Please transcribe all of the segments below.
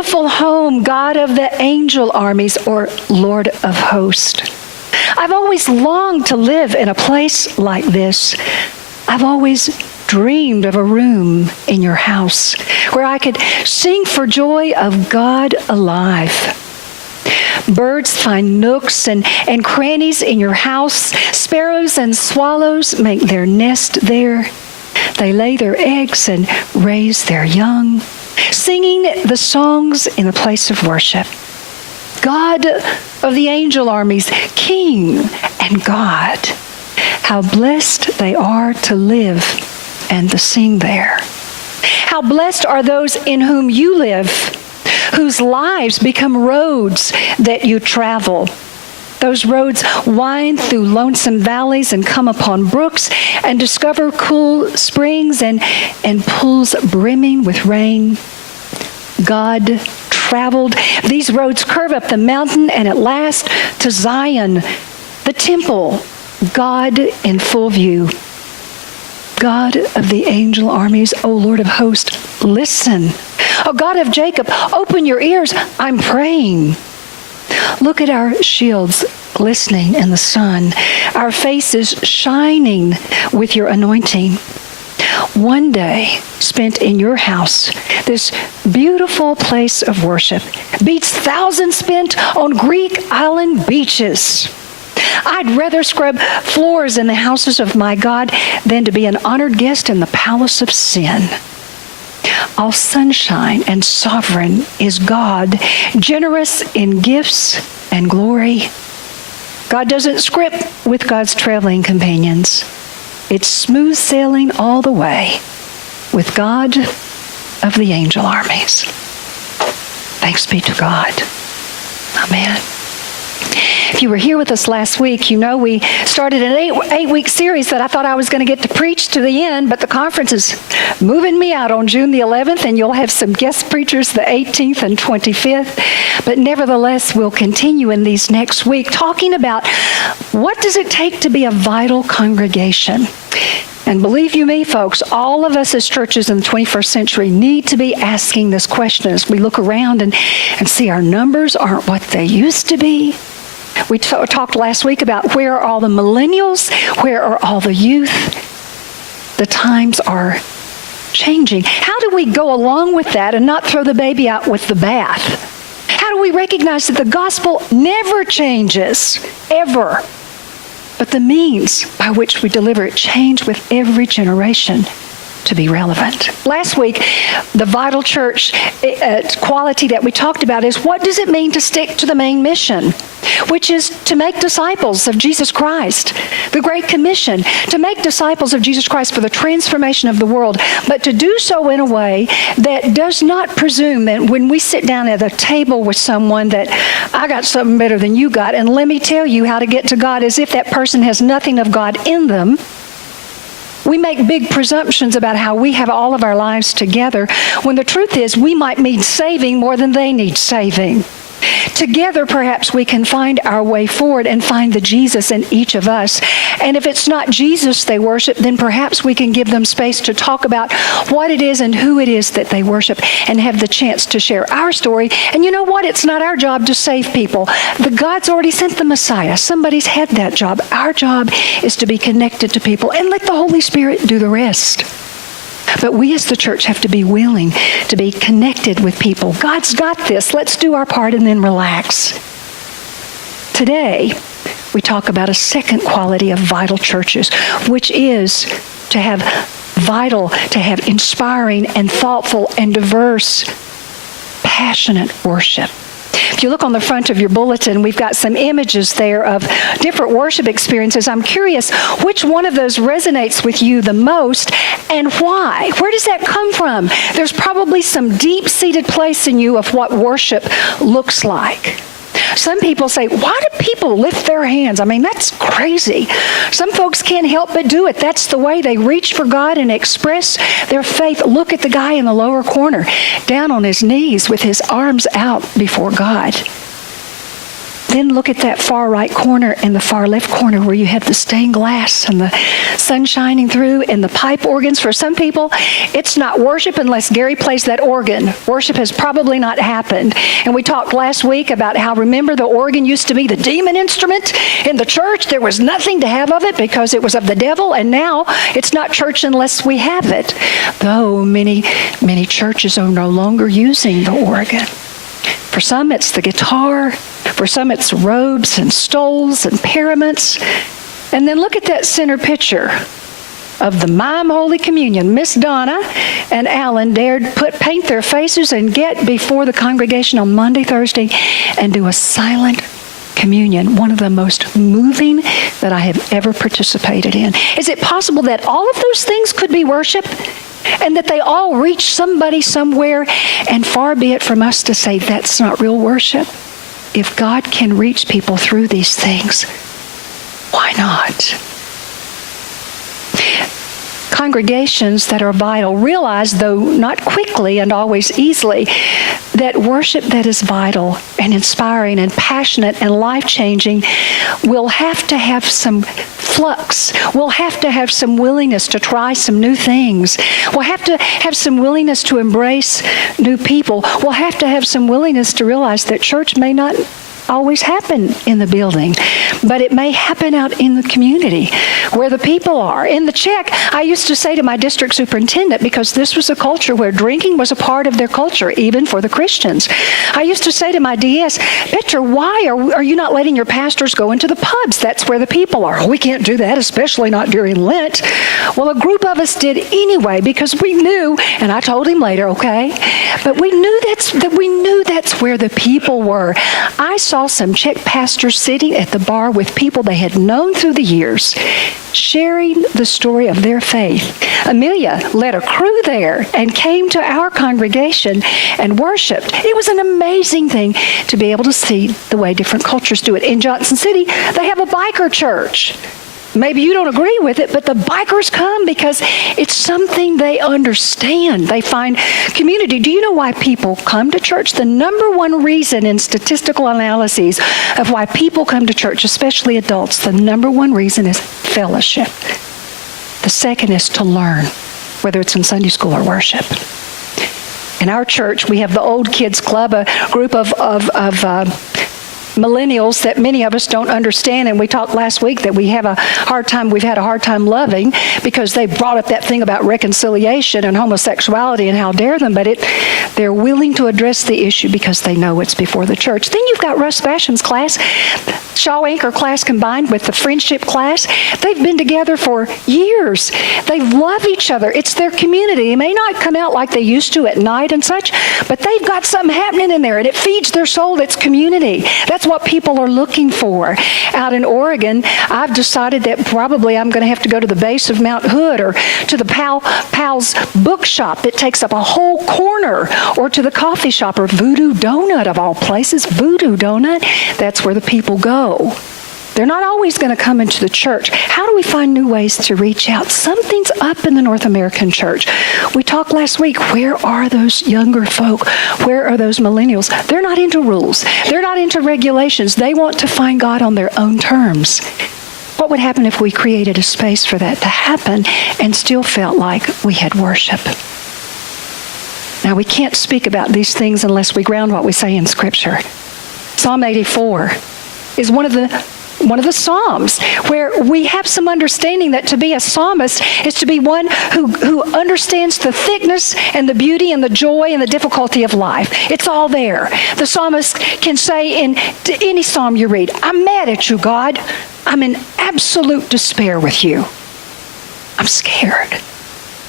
beautiful home, God of the angel armies, or Lord of hosts. I've always longed to live in a place like this. I've always dreamed of a room in your house where I could sing for joy of God alive. Birds find nooks and crannies in your house. Sparrows and swallows make their nest there. They lay their eggs and raise their young, singing the songs in the place of worship. God of the angel armies, King and God, how blessed they are to live and to sing there. How blessed are those in whom you live, whose lives become roads that you travel. Those roads wind through lonesome valleys and come upon brooks and discover cool springs and pools brimming with rain. God traveled. These roads curve up the mountain and at last to Zion, the temple, God in full view. God of the angel armies, O Lord of hosts, listen. O God of Jacob, open your ears. I'm praying. Look at our shields glistening in the sun, our faces shining with your anointing. One day spent in your house, this beautiful place of worship, beats thousands spent on Greek island beaches. I'd rather scrub floors in the houses of my God than to be an honored guest in the palace of sin. All sunshine and sovereign is God, generous in gifts and glory. God doesn't script with God's traveling companions. It's smooth sailing all the way with God of the angel armies. Thanks be to God. Amen. If you were here with us last week, you know we started an eight-week series that I thought I was going to get to preach to the end, but the conference is moving me out on June the 11th, and you'll have some guest preachers the 18th and 25th. But nevertheless, we'll continue in these next week talking about what does it take to be a vital congregation. And believe you me, folks, all of us as churches in the 21st century need to be asking this question as we look around and see our numbers aren't what they used to be. We talked last week about where are all the millennials, where are all the youth. The times are changing. How do we go along with that and not throw the baby out with the bath? How do we recognize that the gospel never changes, ever? But the means by which we deliver it change with every generation to be relevant. Last week, the vital church quality that we talked about is what does it mean to stick to the main mission, which is to make disciples of Jesus Christ, the Great Commission, to make disciples of Jesus Christ for the transformation of the world, but to do so in a way that does not presume that when we sit down at a table with someone that I got something better than you got, and let me tell you how to get to God as if that person has nothing of God in them. We make big presumptions about how we have all of our lives together, when the truth is we might need saving more than they need saving. Together, perhaps we can find our way forward and find the Jesus in each of us. And if it's not Jesus they worship, then perhaps we can give them space to talk about what it is and who it is that they worship and have the chance to share our story. And you know what? It's not our job to save people. God's already sent the Messiah. Somebody's had that job. Our job is to be connected to people and let the Holy Spirit do the rest. But we as the church have to be willing to be connected with people. God's got this. Let's do our part and then relax. Today, we talk about a second quality of vital churches, which is to have inspiring and thoughtful and diverse, passionate worship. If you look on the front of your bulletin, we've got some images there of different worship experiences. I'm curious which one of those resonates with you the most and why? Where does that come from? There's probably some deep-seated place in you of what worship looks like. Some people say, why do people lift their hands? I mean, that's crazy. Some folks can't help but do it. That's the way they reach for God and express their faith. Look at the guy in the lower corner, down on his knees with his arms out before God. Then look at that far right corner and the far left corner where you have the stained glass and the sun shining through and the pipe organs. For some people, it's not worship unless Gary plays that organ. Worship has probably not happened. And we talked last week about how, remember, the organ used to be the demon instrument in the church. There was nothing to have of it because it was of the devil. And now it's not church unless we have it. Though many churches are no longer using the organ. For some, it's the guitar. For some, it's robes and stoles and paraments. And then look at that center picture of the Mime Holy Communion. Miss Donna and Alan dared paint their faces and get before the congregation on Monday, Thursday, and do a silent communion, one of the most moving that I have ever participated in. Is it possible that all of those things could be worship? And that they all reach somebody somewhere? And far be it from us to say that's not real worship. If God can reach people through these things, why not? Congregations that are vital realize, though not quickly and always easily, that worship that is vital and inspiring and passionate and life-changing will have to have some flux. We'll have to have some willingness to try some new things. We'll have to have some willingness to embrace new people. We'll have to have some willingness to realize that church may not always happen in the building, but it may happen out in the community where the people are. In the Czech, I used to say to my district superintendent, because this was a culture where drinking was a part of their culture, even for the Christians. I used to say to my DS, Petra, why are you not letting your pastors go into the pubs? That's where the people are. We can't do that, especially not during Lent. Well, a group of us did anyway, because we knew, and I told him later, okay, but we knew that's where the people were. I saw some Czech pastors sitting at the bar with people they had known through the years, sharing the story of their faith. Amelia led a crew there and came to our congregation and worshiped. It was an amazing thing to be able to see the way different cultures do it. In Johnson City, they have a biker church. Maybe you don't agree with it, but the bikers come because it's something they understand. They find community. Do you know why people come to church? The number one reason in statistical analyses of why people come to church, especially adults, the number one reason is fellowship. The second is to learn, whether it's in Sunday school or worship. In our church, we have the Old Kids Club, a group of millennials that many of us don't understand, and we talked last week that we've had a hard time loving because they brought up that thing about reconciliation and homosexuality, and how dare them, but they're willing to address the issue because they know it's before the church. Then you've got Russ Basham's class, Shaw Anchor class combined with the friendship class. They've been together for years. They love each other. It's their community. It may not come out like they used to at night and such, but they've got something happening in there, and it feeds their soul. It's community. That's what people are looking for. Out in Oregon, I've decided that probably I'm going to have to go to the base of Mount Hood, or to the Pal's bookshop that takes up a whole corner, or to the coffee shop, or Voodoo Donut of all places. Voodoo Donut, that's where the people go. They're not always going to come into the church. How do we find new ways to reach out? Something's up in the North American church. We talked last week, where are those younger folk? Where are those millennials? They're not into rules. They're not into regulations. They want to find God on their own terms. What would happen if we created a space for that to happen and still felt like we had worship? Now, we can't speak about these things unless we ground what we say in Scripture. Psalm 84 is one of the Psalms where we have some understanding that to be a psalmist is to be one who understands the thickness and the beauty and the joy and the difficulty of life. It's all there. The psalmist can say in any psalm you read, I'm mad at you, God. I'm in absolute despair with you. I'm scared.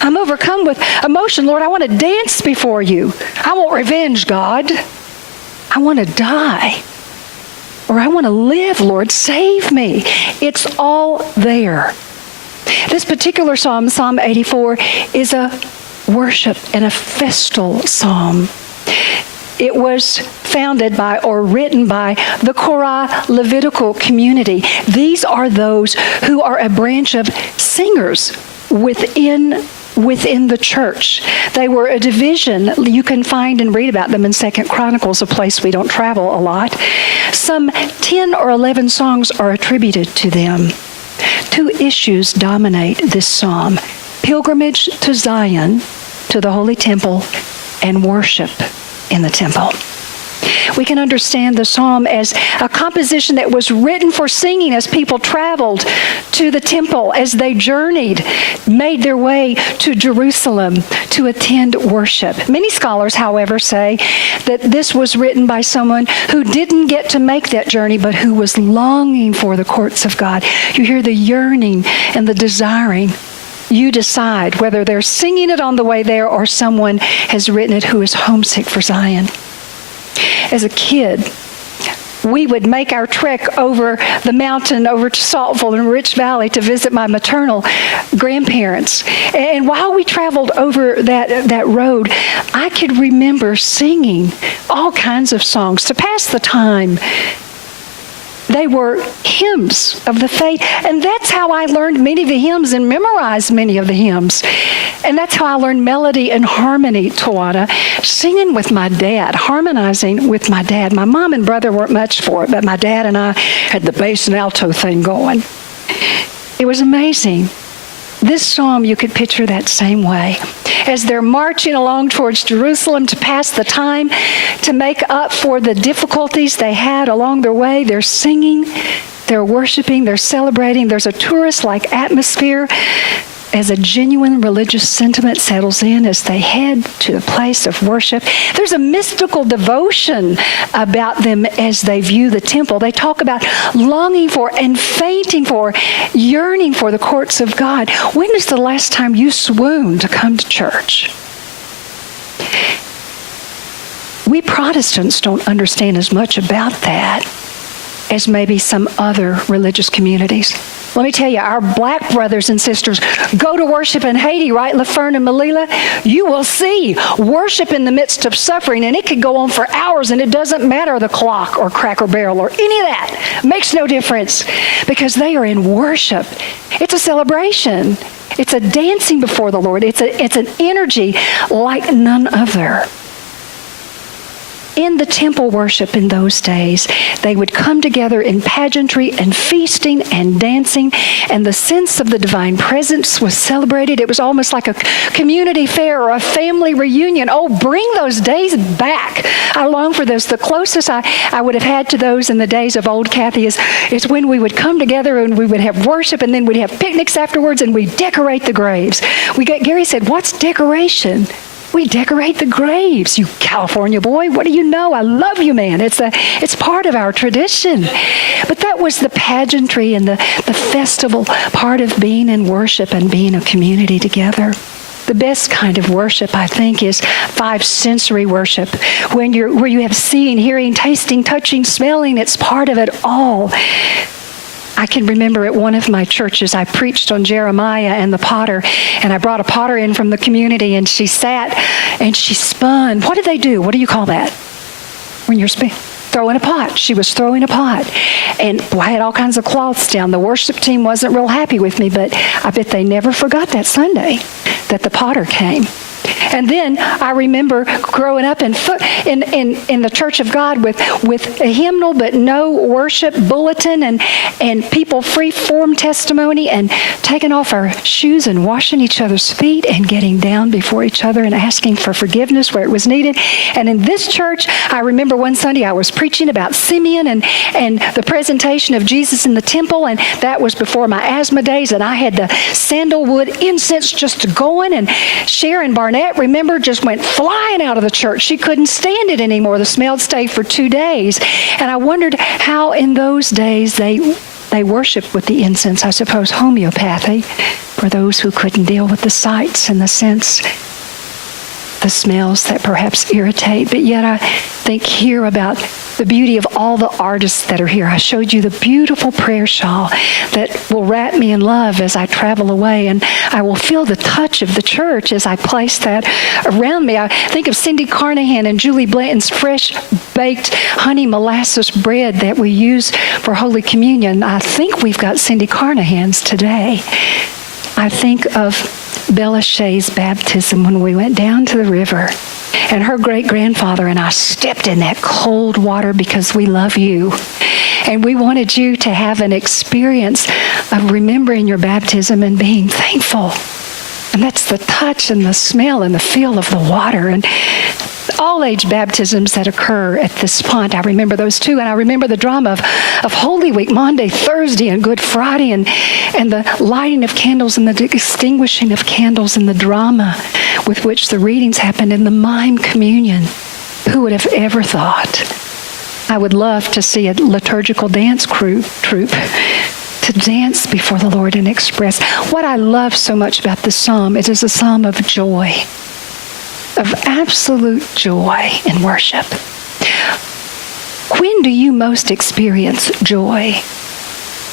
I'm overcome with emotion. Lord, I want to dance before you. I want revenge, God. I want to die. Or I want to live, Lord, save me. It's all there. This particular psalm, Psalm 84, is a worship and a festal psalm. It was founded by or written by the Korah Levitical community. These are those who are a branch of singers within within the church. They were a division. You can find and read about them in 2 Chronicles, a place we don't travel a lot. Some 10 or 11 songs are attributed to them. 2 issues dominate this psalm: pilgrimage to Zion, to the Holy Temple, and worship in the temple. We can understand the psalm as a composition that was written for singing as people traveled to the temple, as they journeyed, made their way to Jerusalem to attend worship. Many scholars, however, say that this was written by someone who didn't get to make that journey, but who was longing for the courts of God. You hear the yearning and the desiring. You decide whether they're singing it on the way there or someone has written it who is homesick for Zion. As a kid, we would make our trek over the mountain, over to Saltville and Rich Valley to visit my maternal grandparents. And while we traveled over that road, I could remember singing all kinds of songs to pass the time. They were hymns of the faith. And that's how I learned many of the hymns and memorized many of the hymns. And that's how I learned melody and harmony, Tawana, singing with my dad, harmonizing with my dad. My mom and brother weren't much for it, but my dad and I had the bass and alto thing going. It was amazing. This psalm, you could picture that same way. As they're marching along towards Jerusalem to pass the time, to make up for the difficulties they had along their way, they're singing, they're worshiping, they're celebrating. There's a tourist-like atmosphere as a genuine religious sentiment settles in as they head to the place of worship. There's a mystical devotion about them as they view the temple. They talk about longing for and fainting for, yearning for the courts of God. When is the last time you swooned to come to church? We Protestants don't understand as much about that as maybe some other religious communities. Let me tell you, our black brothers and sisters go to worship in Haiti, right, Laferne and Malila? You will see worship in the midst of suffering, and it could go on for hours, and it doesn't matter the clock or Cracker Barrel or any of that. It makes no difference because they are in worship. It's a celebration. It's a dancing before the Lord. It's an energy like none other. In the temple worship in those days, they would come together in pageantry and feasting and dancing, and the sense of the divine presence was celebrated. It was almost like a community fair or a family reunion. Oh, bring those days back. I long for those. The closest I would have had to those in the days of old Kathy is when we would come together and we would have worship, and then we'd have picnics afterwards, and we'd decorate the graves. Gary said, "What's decoration?" We decorate the graves. You California boy, what do you know? I love you, man. It's part of our tradition. But that was the pageantry and the festival part of being in worship and being a community together. The best kind of worship, I think, is 5 sensory worship, where you have seeing, hearing, tasting, touching, smelling. It's part of it all. I can remember at one of my churches, I preached on Jeremiah and the potter, and I brought a potter in from the community, and she sat and she spun. What do they do? What do you call that? When you're throwing a pot. She was throwing a pot. And I had all kinds of cloths down. The worship team wasn't real happy with me, but I bet they never forgot that Sunday that the potter came. And then I remember growing up in the Church of God with a hymnal but no worship bulletin and people free-form testimony and taking off our shoes and washing each other's feet and getting down before each other and asking for forgiveness where it was needed. And in this church, I remember one Sunday I was preaching about Simeon and the presentation of Jesus in the temple, and that was before my asthma days, and I had the sandalwood incense just going, and Sharon Barnett, remember, just went flying out of the church. She couldn't stand it anymore. The smell stayed for 2 days. And I wondered how in those days they worshiped with the incense. I suppose homeopathy for those who couldn't deal with the sights and the scents, the smells that perhaps irritate. But yet I think here about the beauty of all the artists that are here. I showed you the beautiful prayer shawl that will wrap me in love as I travel away, and I will feel the touch of the church as I place that around me. I think of Cindy Carnahan and Julie Blanton's fresh baked honey molasses bread that we use for Holy Communion. I think we've got Cindy Carnahan's today. I think of Bella Shea's baptism when we went down to the river, and her great-grandfather and I stepped in that cold water because we love you. And we wanted you to have an experience of remembering your baptism and being thankful. And that's the touch and the smell and the feel of the water. And all-age baptisms that occur at this pond, I remember those too. And I remember the drama of Holy Week, Maundy, Thursday, and Good Friday, and the lighting of candles and the extinguishing of candles and the drama with which the readings happened in the mime communion. Who would have ever thought? I would love to see a liturgical dance troupe to dance before the Lord and express. What I love so much about this psalm, it is a psalm of joy, of absolute joy in worship. When do you most experience joy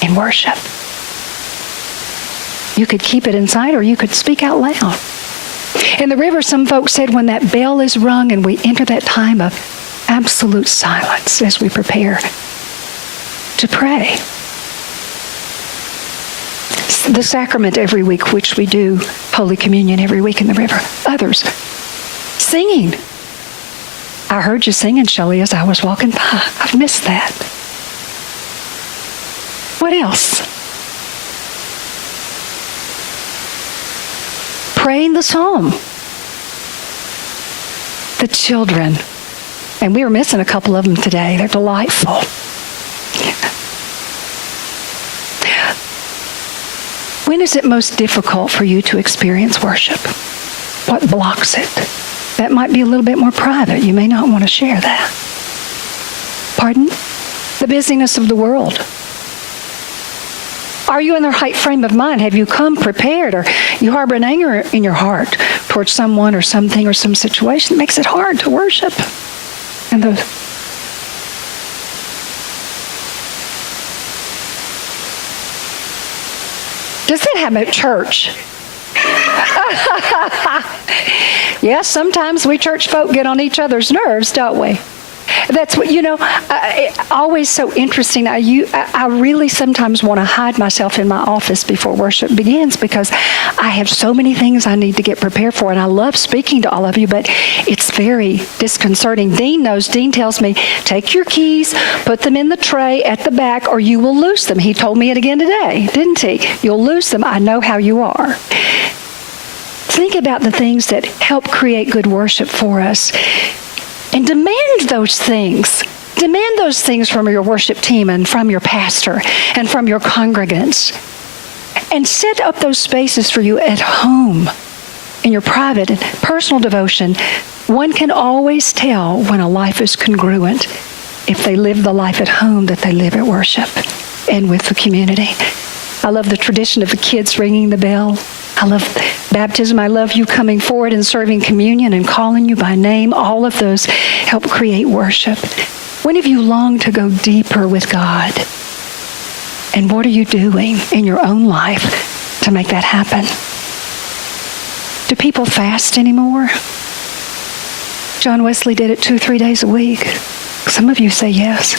in worship? You could keep it inside or you could speak out loud. In the river, some folks said when that bell is rung and we enter that time of absolute silence as we prepare to pray. The sacrament every week, which we do, Holy Communion every week in the river. Others, singing. I heard you singing, Shelley, as I was walking by. I've missed that. What else? Praying the psalm. The children. And we were missing a couple of them today. They're delightful. When is it most difficult for you to experience worship? What blocks it? That might be a little bit more private. You may not want to share that. Pardon? The busyness of the world. Are you in the right frame of mind? Have you come prepared, or you harbor an anger in your heart towards someone or something or some situation that makes it hard to worship? And those. Does that happen at church? Yes, sometimes we church folk get on each other's nerves, don't we? That's what, always so interesting. I really sometimes want to hide myself in my office before worship begins because I have so many things I need to get prepared for, and I love speaking to all of you, but it's very disconcerting. Dean knows. Dean tells me, take your keys, put them in the tray at the back, or you will lose them. He told me it again today, didn't he? You'll lose them. I know how you are. Think about the things that help create good worship for us. And demand those things. Demand those things from your worship team and from your pastor and from your congregants. And set up those spaces for you at home in your private and personal devotion. One can always tell when a life is congruent if they live the life at home that they live at worship and with the community. I love the tradition of the kids ringing the bell. I love baptism. I love you coming forward and serving communion and calling you by name. All of those help create worship. When have you longed to go deeper with God? And what are you doing in your own life to make that happen? Do people fast anymore? John Wesley did it 2-3 days a week. Some of you say yes.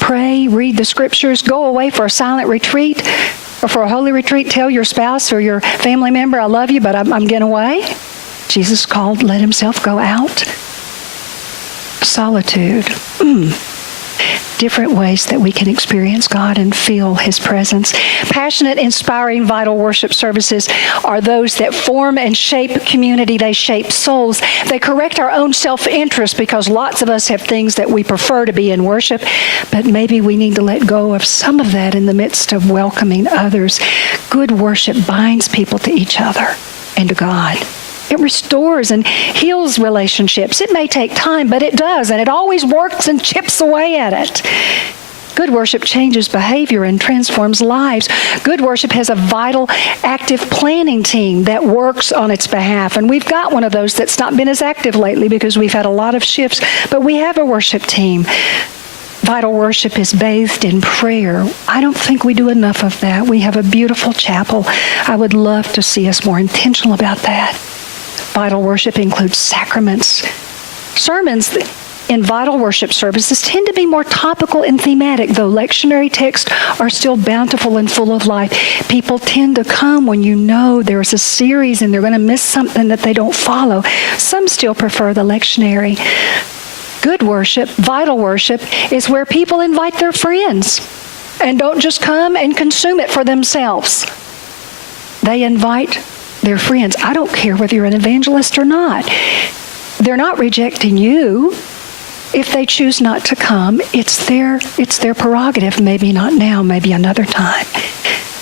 Pray, read the scriptures, go away for a silent retreat, or for a holy retreat, tell your spouse or your family member, I love you, but I'm getting away. Jesus called, let himself go out. Solitude. Different ways that we can experience God and feel his presence. Passionate, inspiring, vital worship services are those that form and shape community. They shape souls. They correct our own self-interest because lots of us have things that we prefer to be in worship, but maybe we need to let go of some of that in the midst of welcoming others. Good worship binds people to each other and to God. It restores and heals relationships. It may take time, but it does, and it always works and chips away at it. Good worship changes behavior and transforms lives. Good worship has a vital, active planning team that works on its behalf, and we've got one of those that's not been as active lately because we've had a lot of shifts, but we have a worship team. Vital worship is bathed in prayer. I don't think we do enough of that. We have a beautiful chapel. I would love to see us more intentional about that. Vital worship includes sacraments, sermons in vital worship services tend to be more topical and thematic, though lectionary texts are still bountiful and full of life. People tend to come when you know there's a series and they're going to miss something that they don't follow. Some still prefer the lectionary. Good worship, vital worship, is where people invite their friends and don't just come and consume it for themselves. They invite their friends. I don't care whether you're an evangelist or not. They're not rejecting you. If they choose not to come, it's their prerogative. Maybe not now, maybe another time.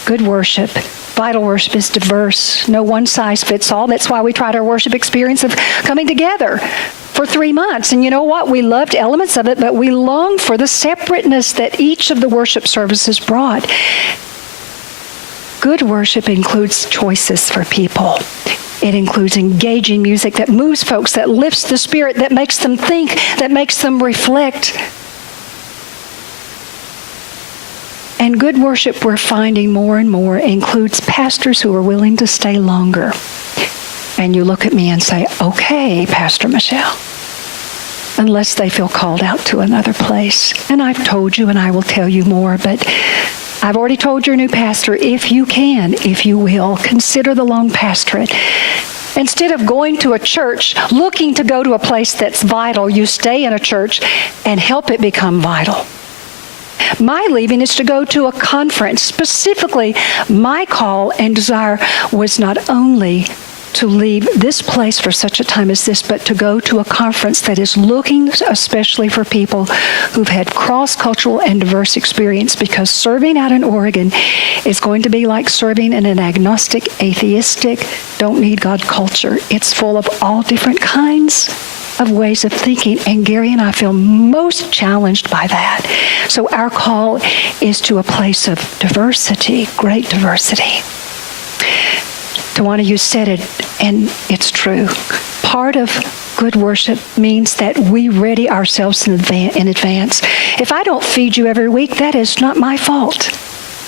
Good worship, vital worship is diverse. No one size fits all. That's why we tried our worship experience of coming together for 3 months. And you know what? We loved elements of it, but we longed for the separateness that each of the worship services brought. Good worship includes choices for people. It includes engaging music that moves folks, that lifts the spirit, that makes them think, that makes them reflect. And good worship, we're finding more and more, includes pastors who are willing to stay longer. And you look at me and say, okay, Pastor Michelle, unless they feel called out to another place. And I've told you, and I will tell you more, but I've already told your new pastor, if you can, if you will, consider the long pastorate. Instead of going to a church, looking to go to a place that's vital, you stay in a church and help it become vital. My leaving is to go to a conference. Specifically, my call and desire was not only to leave this place for such a time as this, but to go to a conference that is looking especially for people who've had cross-cultural and diverse experience, because serving out in Oregon is going to be like serving in an agnostic, atheistic, don't need God culture. It's full of all different kinds of ways of thinking, and Gary and I feel most challenged by that. So our call is to a place of diversity, great diversity. Tawana, you said it, and it's true. Part of good worship means that we ready ourselves in advance. If I don't feed you every week, that is not my fault.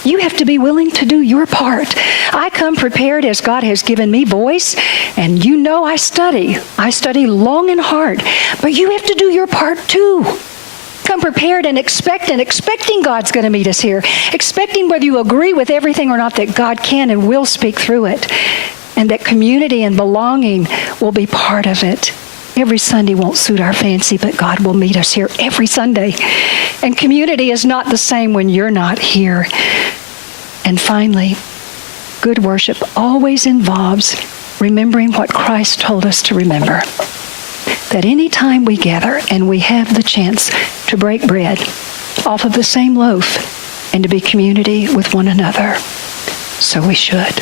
You have to be willing to do your part. I come prepared as God has given me voice, and you know I study. I study long and hard, but you have to do your part too. Come prepared and expecting God's going to meet us here, expecting whether you agree with everything or not that God can and will speak through it, and that community and belonging will be part of it. Every Sunday won't suit our fancy, but God will meet us here every Sunday. And community is not the same when you're not here. And finally, good worship always involves remembering what Christ told us to remember. That any time we gather and we have the chance to break bread off of the same loaf and to be community with one another, so we should.